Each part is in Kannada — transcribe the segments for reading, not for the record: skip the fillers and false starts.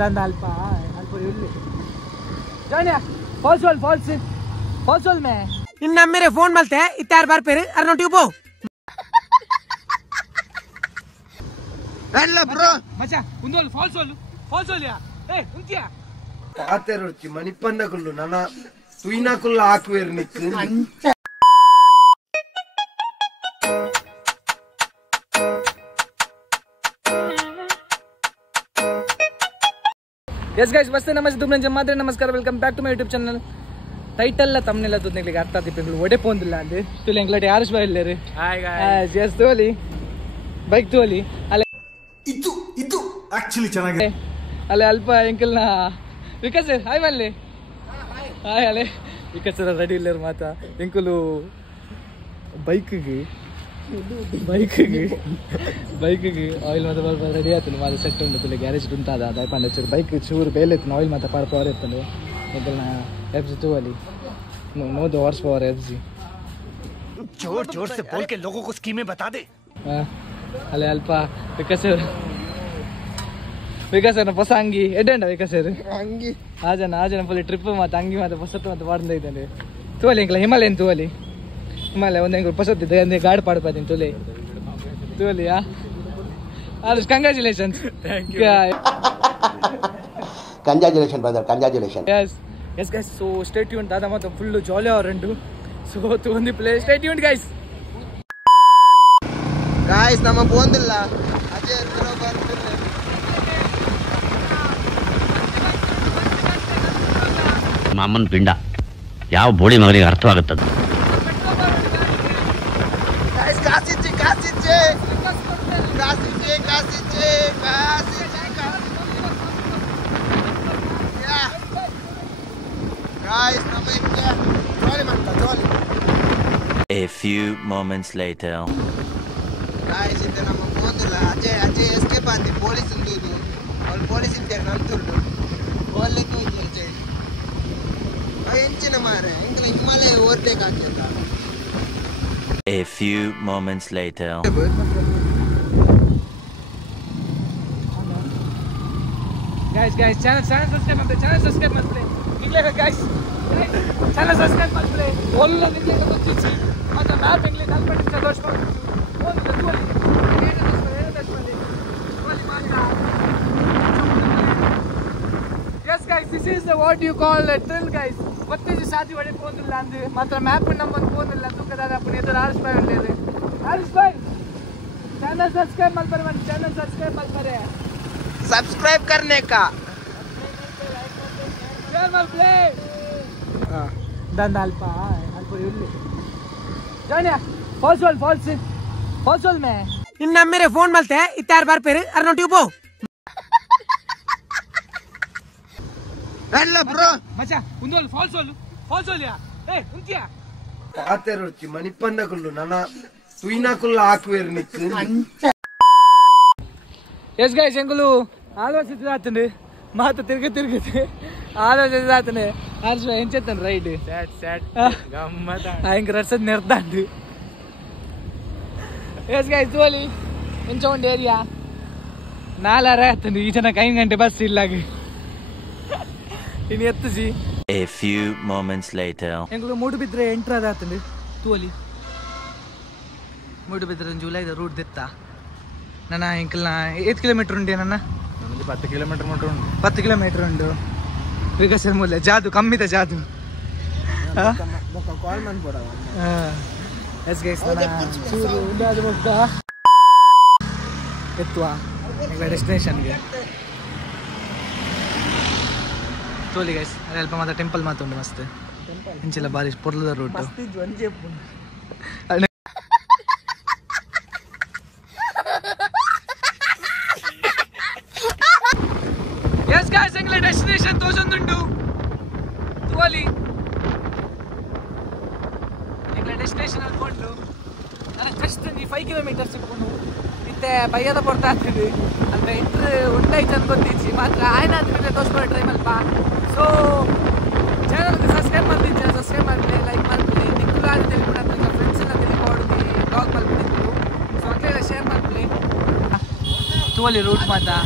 ದಂಡ ಅಲ್ಪ ಅಲ್ಪ ಇರ್ಲಿ ಜಾನಿಯಾ ಫಾಲ್ಸ್ ಮೇ ಇನ್ನ ಮೇರೆ ಫೋನ್ ಮಲ್ತೆ ಇತ್ತಾರ ಬಾರ್ ಪೇರು ಅರ್ನೋ ಟ್ಯೂಬೋ ಅಲ್ಲ ಬ್ರೋ ಮಚ್ಚಾ ಉಂದೋಲ್ ಫಾಲ್ಸ್ ಯಾ ಏ ಉಂತಿಯಾ ಪಾತೆರೊಚ್ಚಿ ಮಣಿಪಂದಕುಲ್ಲು ನನ್ನ ತುಯಿನಕುಲ್ಲ ಹಾಕುವೇರು ನಿಕ್ಕು यस गाइस मस्ते नमस्ते तुमने जमाते नमस्कार welcome back to my YouTube channel title ತಮ್ಮನೆಲ್ಲ ತುದ್ನಿಕ್ಲಿಗೆ ಅರ್ಥ ಆಗ್ತಿತ್ತು ಒಡೆ ಪೋಂದಿಲ್ಲ ಅಂದೆ ತುಲೆ ಎಂಗ್ಲಟಿ ಯಾರು ಬಾಯಿಲ್ಲರಿ ಹಾಯ್ ಗಾಯ್ಸ್ ಎಸ್ ತೋಲಿ ಬೈಕ್ ತೋಲಿ ಅಲೆ ಇದು ಆಕ್ಚುಲಿ ಚೆನ್ನಾಗಿದೆ ಅಲೆ ಅಲ್ಪ ಎಂಕಲ್ನ ವಿಕಾಸ್ ಹಾಯ್ ಬನ್ನಿ ಹಾಯ್ ಅಲೆ ವಿಕಾಸ್ ರೆಡಿ ಇಲ್ಲರು ಮಾತಾ ಎಂಕಲು ಬೈಕ್ಗೆ ಆಯಿಲ್ ಮಾತ್ರ ಸ್ವಲ್ಪ ರೆಡಿ ಆಯ್ತು ಮಾತ್ರ ಸೆಟ್ ಉಂಟು ತುಲೆ ಗ್ಯಾರೇಜ್ ಉಂಟಾದ ದಯಪಂಡ ಬೈಕ್ ಚೂರು ಬೇಲೆ ಇತ್ತು ಆಯಿಲ್ ಮಾತ್ರ ಪವರ್ ಇತ್ತು ಎಂಕಲ್ನ एफजी तो वाली no the horse power F G जोर से बोल के लोगों को स्कीमें बता दे अले अल्पा विकास ना पसंगी एडेंड विकास ಅಂಗಿ आजना फुल ट्रिप मत अंगी मत पसत मत वार्ंद इदने तोले इंकला हिमालयन तोली हिमालय ಒಂದೇ ಪಸತ್ ಇದೆ ಅಂದ್ರೆ ಗಾಡಿ ಪಾಡ್ಪಾತೀನಿ ತೋಲಿ ಆಲ್ಸ್ congratulations thank you congratulation brother congratulation Yes guys, so stay tuned. Dada matam full jolly avarendu. So to on the play. Stay tuned guys. Guys, nama pondilla. Ajay bro bartille. ಮಾಮನ್ ಪಿಂಡ ಯಾವ ಬೋಡಿ ಮಗನಿಗೆ ಅರ್ಥವಾಗುತ್ತದೆ. Guys, ಕಾಸಿಚ್ಚೆ Guys, A few moments later. Guys, ite nama pondilla. Ajay escape andi police undudu. All police inte nantudu. Olle ko Ajay. Enchina mare. Ingla Himalaya overtake agenda. A few moments later. Guys, channel subscribe मत play. निकलेगा guys. Channel subscribe मत play. ओल्लो निकलेगा तो चीची. मतलब मैप इंग्लिश अल्फाबेट से दोस्तों. Yes guys, this is the what you call a thrill guys. ಮತ್ತೆ ಈ ಸಾದಿ ಒಡೆ ಪೋಂದಿಲ್ಲ ಅಂದ್ರೆ ಮಾತ್ರ ಮ್ಯಾಪ್ ನಂಬರ್ ಪೋಂದಿಲ್ಲ ತೂಕದಾದ ಅಪ್ಪನ ಎದುರು ಆರಿಸ್ಬಾಯ್ ಉಂಟೇದೆ ಆರಿಸ್ಬಾಯ್ चैनल सब्सक्राइब मत करे चैनल सब्सक्राइब मत करे सब्सक्राइब करने का शेयर मत प्ले ದಂಡ ಅಲ್ಪ ಇರ್ಲಿ ಜಾನಿಯಾ ಫಾಲ್ಸ್ ಮೇ ಇನ್ನ ಮೇರೆ ಫೋನ್ ಮಲ್ತೆ ಇತ್ತಾರ ಬಾರ್ ಪೇರು ಅರ್ನೋ ಟ್ಯೂಬೋ ಅಲ್ಲ ಬ್ರೋ ಮಚ್ಚಾ ಉಂದೋಲ್ ಫಾಲ್ಸ್ ಯಾ ಏ ಉಂತಿಯಾ ಪಾತೆರೊಚ್ಚಿ ಮಣಿಪಂದಕುಲ್ಲು ನನ್ನ ತುಯಿನಕುಲ್ಲ ಹಾಕುವೇರು ನಿಕ್ಕು ಎಸ್ ಗೈಸ್ ಎಂಕುಲು ಆಲೋಚಿಸಿದಾತಂಡು ಮಾತು ತಿರುಗಿ ಆಲೋಚಿಸಿದಾತನೆ ಆರ್ಸ್ ಎಂಚೆತ್ತನ್ ರೈಡ್ ಸ್ಯಾಟ್ ಗಮ್ಮತ ಆಯ್ಕ ರಸದ್ ನೆರ್ದಾಂಡು ಎಸ್ ಗೈಸ್ ತೋಲಿ ಎಂಚ ಒಂದು ಏರಿಯಾ ನಾಲಾರ ಆತಂಡು ಈ ಜನ 5 ಗಂಟೆ ಬಸ್ ಇಲ್ಲಾಗಿ ಇನ್ನು ಎತ್ತಿಸಿ A few moments later. ಎಂಕುಲು ಮೂಡುಬಿದ್ರೆ ಎಂಟ್ರ್ ಆತಂಡು ತೋಲಿ ಮೂಡುಬಿದ್ರೆ ಜುಲೈದ ರೂಟ್ ದಿತ್ತ ನನ್ನ ಎಂಕಲ್ನ 8 ಕಿಲೋಮೀಟರ್ ಉಂಟೆ ನನ್ನ 10 ಕಿಲೋಮೀಟರ್ ಉಂಟು 10 ಕಿಲೋಮೀಟರ್ ಉಂಟು ವಿಕಾಸ ಮೂಲ ಜಾದು ಕಮ್ಮಿದ ಜಾದು ಕಾಲ್ ಮಾಡ್ಬೋಡ ಎಸ್ ಗೈಸ್ ನನ್ನ ಚೂರು ಉಂಡಾದ ಮುಗ್ಧ ಎತ್ತುವ ಈಗ ಡೆಸ್ಟಿನೇಷನ್ಗೆ ತೋಲಿ ಗೈಸ್ ಅದೇ ಅಲ್ಪ ಮಾತ್ರ ಟೆಂಪಲ್ ಮಾತುಂಡು ಮಸ್ತ್ ಇಂಚಿಲ್ಲ ಬಾರಿ ಪೊರ್ಲದ ರೂಟ್ Yes guys, ಎಂಗ್ಲ ಡೆಸ್ಟಿನೇಷನ್ ತೋಜೊಂದುಂಡು ತುವಲಿ ಎಂಗ್ಲ ಡೆಸ್ಟಿನೇಷನ್ ಅನ್ಕೊಂಡು ನನ್ನ ಜಸ್ಟ್ 5 ಕಿಲೋಮೀಟರ್ಸ್ ಸಿಕ್ಕೊಂಡು ಇತ್ತೆ ಬಯ್ಯದ ಬರ್ತಾ ಆಗ್ತಿದ್ವಿ ಅಂದ್ರೆ ಇಂಟ್ರ್ ಉಂಟಾಯ್ತು ಅನ್ಕೊಂತಿದ್ವಿ ಮಾತ್ರ ಆಯ್ನ ಆದ್ಮೇಲೆ ತೋರಿಸ್ಕೊಳ್ಳೋ ಟ್ರೈ ಮಲ್ಪ ಸೊ ಚಾನಲ್ಗೆ ಸಬ್ಸ್ಕ್ರೈಬ್ ಮಾಡ್ತೀನಿ ಲೈಕ್ ಮಾಡ್ತೀನಿ ನಿಕ್ಕುಲ ಅಂತೇಳಿ ಕೂಡ ನನ್ನ ಫ್ರೆಂಡ್ಸ್ ಎಲ್ಲ ತಿಳಿಕೊಂಡು ಬ್ಲಾಗ್ ಮಾಡ್ಬಿಟ್ಟಿದ್ರು ಸೊ ಹಂಗೆ ಶೇರ್ ಮಾಡ್ತೀನಿ ತುವಲಿ ರೂಟ್ ಮಾತಾ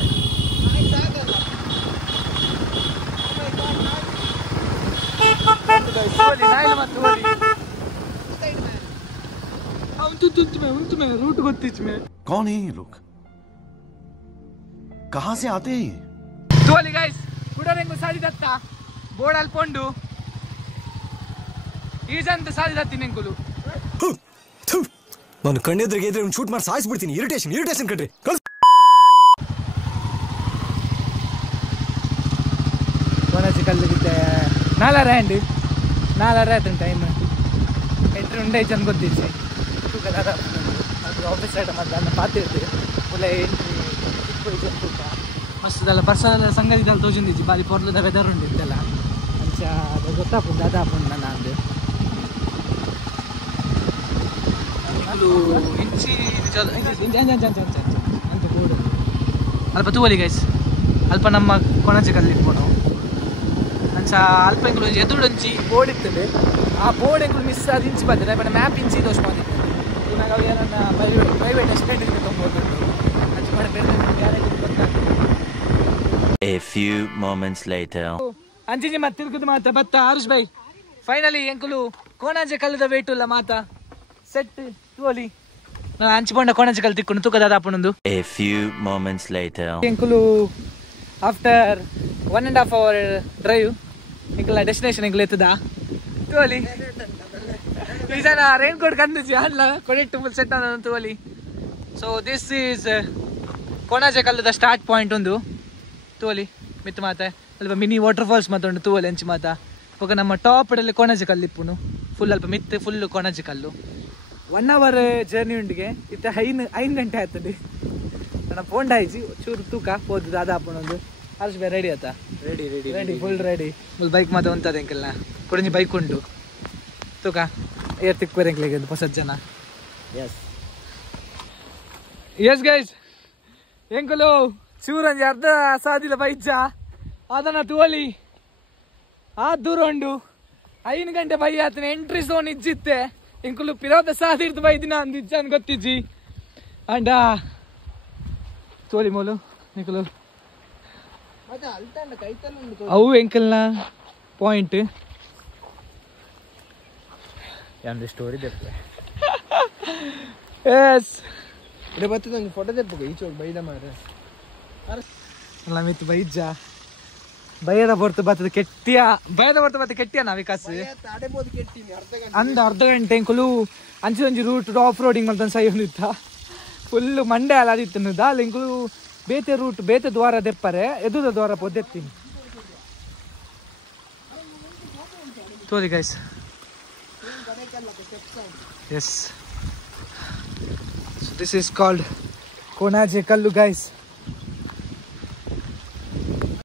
रूट ಗೊತ್ತಿಚ್ಚ ಮೇ कौन है ये लोग कहां से आते हैं ತೋಲಿ ಗೈಸ್ ಕುಡರೆಂಗು ಸಾಲಿದತ್ತ ಬೋರ್ಡ್ ಅಲ್ಪೊಂಡು ಈಜಂತ ಸಾಲಿದತ್ತಿ ನೆಂಕುಲು ನಾನು ಕಣ್ಣೆದ್ರಿಗೆ ಇದ್ರೆ ಶೂಟ್ ಮಾಡಿ ಸಾಯಿಸ್ಬಿಡ್ತೀನಿ ಇರಿಟೇಷನ್ ಕಣ್ರಿ ಕೊನೆಸಿ ಕಲ್ಲಿಗಿದ್ದೆ ನಾಲಾರ ಆಯ್ತು ಟೈಮ್ ಎಂಟ್ರಿ ಉಂಡೆ ಚಂದ ಗೊತ್ತಿಚ್ಚೆ ಆಫೀಸ್ ಐಟಮ್ ಅಂತ ಅನ್ನ ಪಾತಿರ್ತೀವಿ ಫುಲ್ ಎಂಟ್ರಿ ಮಸ್ತದಲ್ಲ ಬರ್ಸದಲ್ಲ ಸಂಗತಿದಲ್ಲಿ ತೋಜಿಂದಿಚ್ಚಿ ಬಾರಿ ಪೊರ್ಲದ ವೆದರ್ ಉಂಡಿತ್ತಲ್ಲ ಅಂಚ ಅದು ಗೊತ್ತಾಪುಂಡು ಅದಾಪುಂಡು ನನ್ನ ಅಂದು ಇಂಚಿ ಅಂತ ಬೋರ್ಡ್ ಅಲ್ಪ ತೂವಲಿ ಗೈಸ್ ಅಲ್ಪ ನಮ್ಮ ಕೊಣಚೆ ಕಲ್ಲಿಟ್ಕೊಂಡು ಅಂಚ ಅಲ್ಪ ಎಂಗಳು ಎದುರುಂಚಿ ಬೋರ್ಡ್ ಇರ್ತದೆ ಆ ಬೋರ್ಡ್ ಎಂಗಳು ಮಿಸ್ ಅದು ಇಂಚಿ ಬಂದಿದೆ ಬಟ್ ಮ್ಯಾಪ್ ಇಂಚಿ ತೋರಿಸ್ಕೊಂಡಿದ್ದೆ ಇವಾಗ ಅವು ಏನನ್ನ ಪ್ರೈವೇಟ್ ಎಸ್ಟೇಟಿಗೆ ತೊಗೊಂಡು ಅಂಚೆ ಮಾಡಿ ಬೇರೆ ಗೊತ್ತಾಗ್ತದೆ. A few moments later. ಅಂಚಿಜಿ ಮತ್ತೆ ತಿರುಗುದು ಮಾತ ಬತ್ತ ಆರುಷ್ ಬೈ ಫೈನಲಿ ಎಂಕುಲು ಕೋಣಾಜೆ ಕಲ್ಲದ ವೇಟು ಇಲ್ಲ ಮಾತ ಸೆಟ್ ತೋಲಿ ನಾ ಅಂಚಿಕೊಂಡ ಕೋಣಾಜೆ ಕಲ್ ತಿಕ್ಕೊಂಡು ತೂಕದ ಆಪಣೊಂದು. A few moments later. ಎಂಕುಲು ಆಫ್ಟರ್ 1.5 hour ಡ್ರೈವ್ ಎಂಕುಲ ಡೆಸ್ಟಿನೇಷನ್ ಎಂಕುಲು ಎತ್ತದ ತೋಲಿ ಈ ಜನ ರೈನ್ ಕೋಟ್ ಕಂದಿಸಿ ಅಲ್ಲ ಕೊನೆಕ್ಟ್ ಫುಲ್ ಸೆಟ್ ಅದ ತೋಲಿ. ಸೊ ದಿಸ್ ಈಸ್ ಕೋಣಾಜೆ ಕಲ್ಲದ ಸ್ಟಾರ್ಟ್ ಪಾಯಿಂಟ್ ಒಂದು ತೋಲಿ ಮಿತ್ ಮಾತ ಅಲ್ಪ ಮಿನಿ ವಾಟರ್ ಫಾಲ್ಸ್ ಮಾತೊಂಡು ತೂವಲಿ ಅಂಚಿ ಮಾತ ಇವಾಗ ನಮ್ಮ ಟಾಪ್ ಅಲ್ಲಿ ಕೊಣಾಜೆ ಕಲ್ಲು ಇಪ್ಪುನು ಫುಲ್ ಅಲ್ಪ ಮಿತ್ ಫುಲ್ ಕೊಣಾಜೆ ಕಲ್ಲು 1 hour ಜರ್ನಿ ಉಂಡಿಗೆ ಇತ್ತ 5 ಗಂಟೆ ಆಯ್ತದೆ ನನ್ನ ಪೋಂಡ ಆಯ್ಚಿ ಚೂರು ತೂಕ ಹೋದ್ ದಾದ ಹಾಪಣೊಂದು ಅರ್ಷ್ ಬೇ ರೆಡಿ ಆತ ready full ready full bike ಮಾತ ಉಂಟದ ಎಂಕೆಲ್ಲ ಕೊಡಂಜಿ ಬೈಕ್ ಉಂಟು ತೂಕ ಏರ್ ತಿಕ್ಕೋರ್ ಎಂಕ್ಲೆಗೆ ಹೊಸ ಜನ ಎಸ್ ಗೈಸ್ ಎಂಕಲು ಶಿವರಂಜಿ ಅರ್ಧ ಸಾದಿಲ್ಲ ಬೈಜ ಅದನ್ನ ತೋಲಿ ಆ ದೂರ ಉಂಡು 5 ಗಂಟೆ ಬೈ ಆತನ ಎಂಟ್ರಿ ಝೋನ್ ಇಜ್ಜಿತ್ತೆ ಇಂಕುಲು ಪಿರೋದ ಸಾದಿರ್ದು ಬೈದಿನ ಅಂದ್ ಇಜ್ಜನ್ ಗೊತ್ತಿಜ್ಜಿ ಅಂಡ ತೋಲಿ ಮೋಲು ನಿಕುಲು ಅವು ಎಂಕಲ್ನ ಪಾಯಿಂಟ್ ಸ್ಟೋರಿ ಎಸ್ ಬರ್ತದೆ ಫೋಟೋ ತೆಪ್ಪು ಈಚೋಗಿ ಬೈದ ಮಾರ ಅಲ್ಲ ಮಿತ್ ಬೈಜ ಬೈಯದ ಹೊರ್ತು ಬರ್ತದೆ ಕೆಟ್ಟಿಯ ಬಯದ ಹೊರ್ತು ಬರ್ತದೆ ಕೆಟ್ಟಿಯ ನಾ ವಿಕಾಸ್ ಅರ್ಧ ಗಂಟೆ ಎಂಕುಲು ಅಂಚಿ ರೂಟ್ ಆಫ್ ರೋಡಿಂಗ್ ಮಲ್ತ ಸೈ ಹೊಂದಿತ್ತ ಫುಲ್ ಮಂಡೆ ಅಲ್ಲ ಅದಿತ್ತು ದಾಲ್ ಎಂಕುಲು ಬೇತೆ ರೂಟ್ ಬೇತೆ ದ್ವಾರ ದೆಪ್ಪರೆ ಎದುದ ದ್ವಾರ ಪೊದ್ದೆತ್ತೀನಿ ತೋರಿ guys yes this is called Konaje Kallu guys.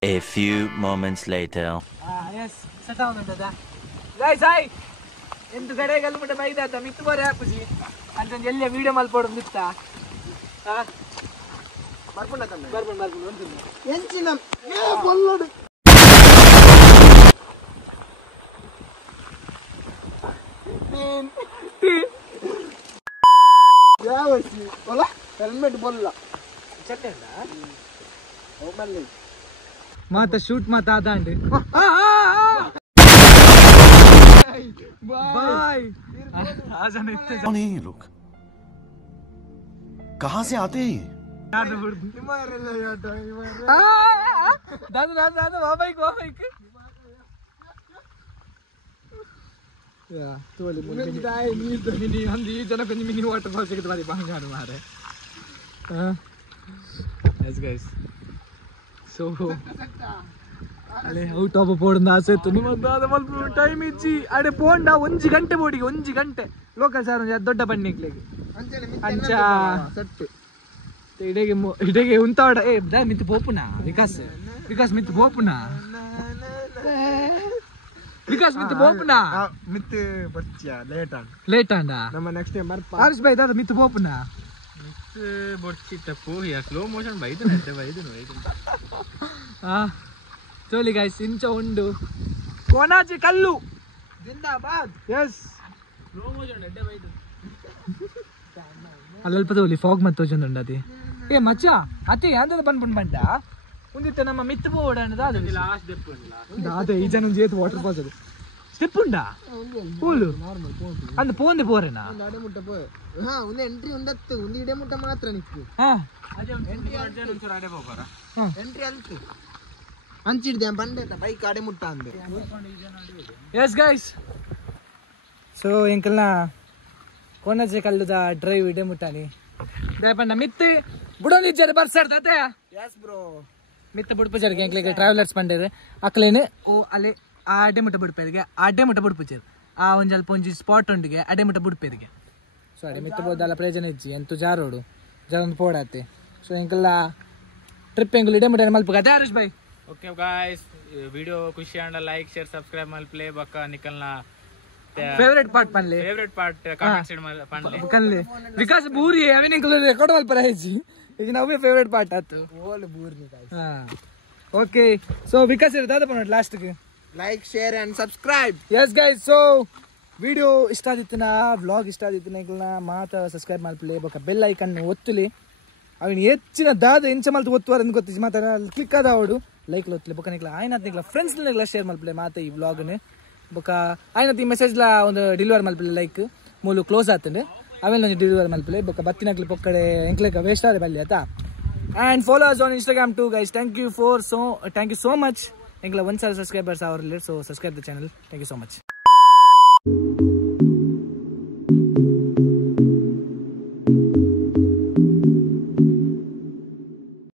A few moments later. Yes, set down under that. Guys, hi. ಎಂಟು ಕಡೆ ಗಲ್ಮುಟ ಬೈದಾತ ಮಿತ್ತು ಬರ ಹಾಪುಜಿ ಅಂತ ಎಲ್ಲ ವಿಡಿಯೋ ಮಲ್ಪೋಡು ಮಿತ್ತ ಬರ್ಬಂಡ್ ಎಂಚಿನ ಬೊಲ್ಲಡು ಯಾವಸಿ ಬೊಲ್ಲ ಹೆಲ್ಮೆಟ್ ಬೊಲ್ಲ ಚಟ್ಟೆಲ್ಲ ಹೋಮಲ್ಲಿ ಮಾತ ಶೂಟ್ ಮಾತ ಆದಾಂಡೆ बाय आज हम इतने कौन है ये लोग कहां से आते हैं दादा दादा दादा वाबाइक या तोले मुझे दाई मिनी हम दी जना कुछ मिनी वाटर फॉल से तुम्हारी बांगार मारे हां यस गाइस सो ಅಲೆ ಔಟ್ ಆಫ್ ಬೋರ್ಡ್ ಆಸೆ ಇತ್ತು ನಿಮ್ಮದಾದ ಸ್ವಲ್ಪ ಟೈಮ್ ಇಚ್ಚಿ ಅಡೆ ಪೋಂಡ 1 ಗಂಟೆ ಬೋಡಿಗೆ 1 ಗಂಟೆ ಲೋಕಲ್ ಸಾರ್ ದೊಡ್ಡ ಬಣ್ಣಿಕ್ಲೆಗೆ ಅಂಚ ಇಡೆಗೆ ಉಂತಾಡ ಏ ದ ಮಿತ್ ಪೋಪುನ ವಿಕಾಸ್ ಮಿತ್ ಪೋಪುನ ವಿಕಾಸ್ ಮಿತ್ ಪೋಪುನ ಮಿತ್ ಬರ್ತಿಯಾ ಲೇಟ್ ಆಂಡ ನಮ್ಮ ನೆಕ್ಸ್ಟ್ ಟೈಮ್ ಬರ್ಪ ಆರ್ಸ್ ಬೈ ದಾದ ಮಿತ್ ಪೋಪುನ ಮಿತ್ ಬರ್ಚಿಟ ಪೋಹಿಯ ಸ್ಲೋ ಮೋಷನ್ ಬೈದು ಆ ತೋಲಿ ಗೈಸ್ ಇಂಚ ಉಂಡು ಕೋಣಾಜೆ ಕಲ್ಲು ಜಿಂದಾಬಾದ್ ಎಸ್ ಸ್ಲೋ ಮೋಷನ್ ಎಡ್ಡೆ ಬೈದು ಅಲ್ಲಲ್ಪ ತೋಲಿ ಫಾಗ್ ಮತ್ತೆ ತೋಜಂದು ಉಂಡತಿ ಏ ಮಚ್ಚ ಅತಿ ಅಂದದ ಬಂದ್ಬಿಟ್ಟು ಬಂಡ ಒಂದಿತ್ತ ನಮ್ಮ ಮಿತ್ತು ಬೋರ್ಡ್ ಅನ್ನದ ಅದು ಲಾಸ್ಟ್ ದೆಪ್ಪು ಅದೇ ಈ ಜನ ಜೇತು ವಾಟರ್ ಫಾಲ್ಸ್ ಅದು ಸ್ಟೆಪ್ ಉಂಡಾ ಪೂಲು ಅಂದ್ ಪೋಂದೆ ಪೋರೆನಾ ಅಡೆ ಮುಟ್ಟ ಪೋಯ್ ಒಂದು ಎಂಟ್ರಿ ಒಂದತ್ತು ಒಂದು ಇಡೆ ಮುಟ್ಟ ಮಾತ್ರ ನಿಕ್ಕು ಎಂಟ್ರಿ ಅಲ್ತು ಹಂಚಿಡ್ದೆ ಬಂಡೆ ಬೈಕ್ ಅಡೆ ಮುಟ್ಟ ಅಂದೆ ಎಸ್ ಗೈಸ್ ಸೊ ಎಂಕಲ್ನ ಕೊನಜೆ ಕಲ್ಲುದ ಡ್ರೈವ್ ಇಡೆ ಮುಟ್ಟಾನಿ ದಯಪಂಡ ಮಿತ್ತು ಬುಡೊಂದು ಇಜ್ಜಾರೆ ಬರ್ಸಾಡ್ತತೆ ಯಸ್ ಬ್ರೋ ಮಿತ್ತು ಬುಡ್ಪುಜಾರಿಗೆ ಎಂಕ್ಲಿಗೆ ಟ್ರಾವೆಲರ್ಸ್ ಬಂದಿದ್ರೆ ಅಕ್ಲೇನೆ ಓ ಅಲ್ಲೇ ಆ ಅಡ್ಡೆ ಮುಟ್ಟ ಬುಡ್ಪೇರಿಗೆ ಆ ಅಡ್ಡೆ ಮುಟ್ಟ ಬುಡ್ಪುಜೇರು ಆ ಒಂಜಿ ಅಲ್ಪ ಒಂಜಿ ಸ್ಪಾಟ್ ಉಂಡಿಗೆ ಅಡ್ಡೆ ಮುಟ್ಟ ಬುಡ್ಪೇರಿಗೆ ಸೊ ಅಡೆ ಮಿತ್ತು ಬೋದಲ್ಲ ಪ್ರಯೋಜನ ಇಜ್ಜಿ ಎಂತು ಜಾರೋಡು ಜಾರೊಂದು ಪೋಡಾತೆ ಸೊ ಎಂಕಲ್ಲ ಟ್ರಿಪ್ ಎಂಕಲ್ ಇಡೆ ಮುಟ್ಟ ಮಲ್ಪ ಕತೆ Harish bye okay guys video ಖುಷಿ ಅಂಡ ಲೈಕ್ ಶೇರ್ ಸಬ್ಸ್ಕ್ರೈಬ್ ಮಲ್ ಪ್ಲೇ ಬಕ್ಕ ನಿಕಲ್ನ ಫೇವರೇಟ್ ಪಾರ್ಟ್ ಪನ್ಲೆ ಫೇವರೇಟ್ ಪಾರ್ಟ್ ಕಾಮೆಂಟ್ ಸೈಡ್ ಮಲ್ ಪನ್ಲೆ ಕನ್ಲೆ ವಿಕಾಸ್ ಬೂರಿ ಅವಿನ ಎಂಕಲ್ ರೆಕಾರ್ಡ್ ಮಲ್ಪ ರೈಜಿ ಈಗ ನಾವೇ ಫೇವರೇಟ್ ಪಾರ್ಟ್ ಆತು ಓಲ್ ಬೂರ್ನಿ ಗಾಯ್ಸ್ ಹಾ ಓಕೆ ಸೊ ವಿಕಾಸ್ ಇರ್ತದ ಪನ್ನೋಟ್ ಲಾಸ್ಟ್ ಗೆ like share and subscribe S guys so video ಇಷ್ಟ ಆದಿತ್ತಿನ ವ್ಲಾಗ್ ಇಷ್ಟ ಆದಿತ್ತಿನ ಈಗಲ ಮಾತ ಸಬ್ಸ್ಕ್ರೈಬ್ ಮಲ್ಪಲೆ ಬೊಕ ಬೆಲ್ ಐಕನ್ ಒತ್ತಲಿ ಅವಿನ ಹೆಚ್ಚಿನ ದಾದ ಎಂಚ ಮಲ್ತು ಒತ್ತುವಾರ ಅಂತ ಗೊತ್ತಿಜ್ ಮಾತ ಕ್ಲಿಕ್ ಆದ ಅವಡು ಲೈಕ್ ಒತ್ತಲಿ ಬೊಕ ನಿಕ್ಲ ಆಯ್ನತ್ ನಿಕ್ಲ ಫ್ರೆಂಡ್ಸ್ ನಿಕ್ಲ ಶೇರ್ ಮಲ್ಪಲೆ ಮಾತ ಈ ವ್ಲಾಗ್ನ ಬೊಕ ಆಯ್ನತ್ ಈ ಮೆಸೇಜ್ ಲ ಒಂದು ಡೆಲಿವರ್ ಮಲ್ಪಲೆ ಲೈಕ್ ಮೂಲು ಕ್ಲೋಸ್ ಆತಂಡೆ ಅವೆಲ್ಲ ಡೆಲಿವರ್ ಮಲ್ಪಲೆ ಬೊಕ ಬತ್ತಿನಕ್ಲಿ ಪೊಕ್ಕಡೆ ಎಂಕ್ಲೆಕ ವೇಸ್ಟ್ ಆದ ಬಲ್ಲಿ ಆತಾ and follow us on Instagram too guys. Thank you so much. Engla 1,000 subscribers are so subscribe the channel. Thank you so much.